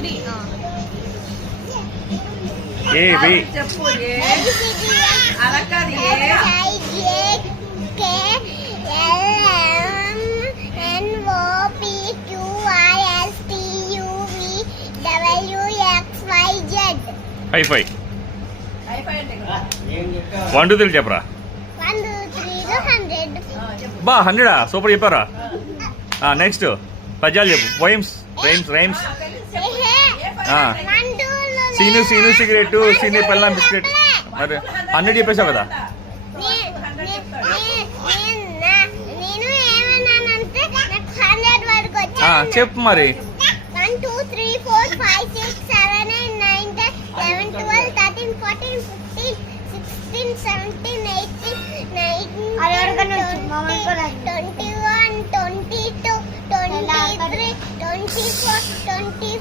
3 A B చెప్పు. అలా కాదు. హై ఫై 1 2 3 చెప్పరా. బా 100 సూపర్ చెప్పారా. నెక్స్ట్ పద్యాలు చెప్పు. Poems rhymes. Seenu cigarette, Seenu పెళ్ళాం బిస్కెట్. మరి 100 చెప్పేసావు కదా. చెప్పు మరి. 1 2 3 4 5 6 7 8 9 10 11 12 13 14 15 16 17 18 19 21 22 23 24 25